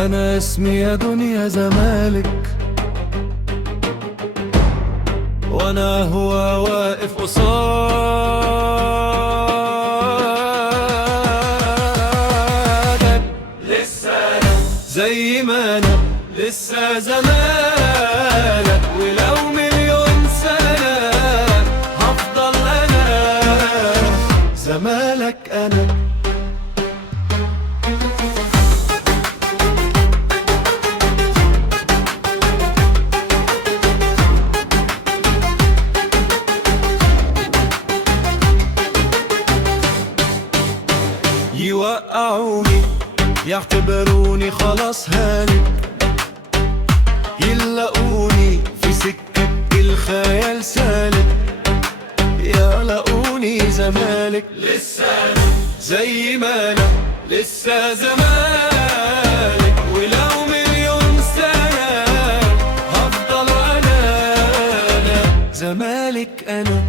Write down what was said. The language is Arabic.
أنا اسمي يا دنيا زمالك، وأنا هو واقف قصادك. لسه أنا زي ما أنا لسه زمالك، ولو مليون سنة هفضل أنا زمالك أنا. يوقعوني يعتبروني خلاص هالك، يلاقوني في سكة الخيال سالك، يلاقوني زمالك لسه زي ما أنا لسه زمالك، ولو مليون سنة هفضل أنا زمالك أنا.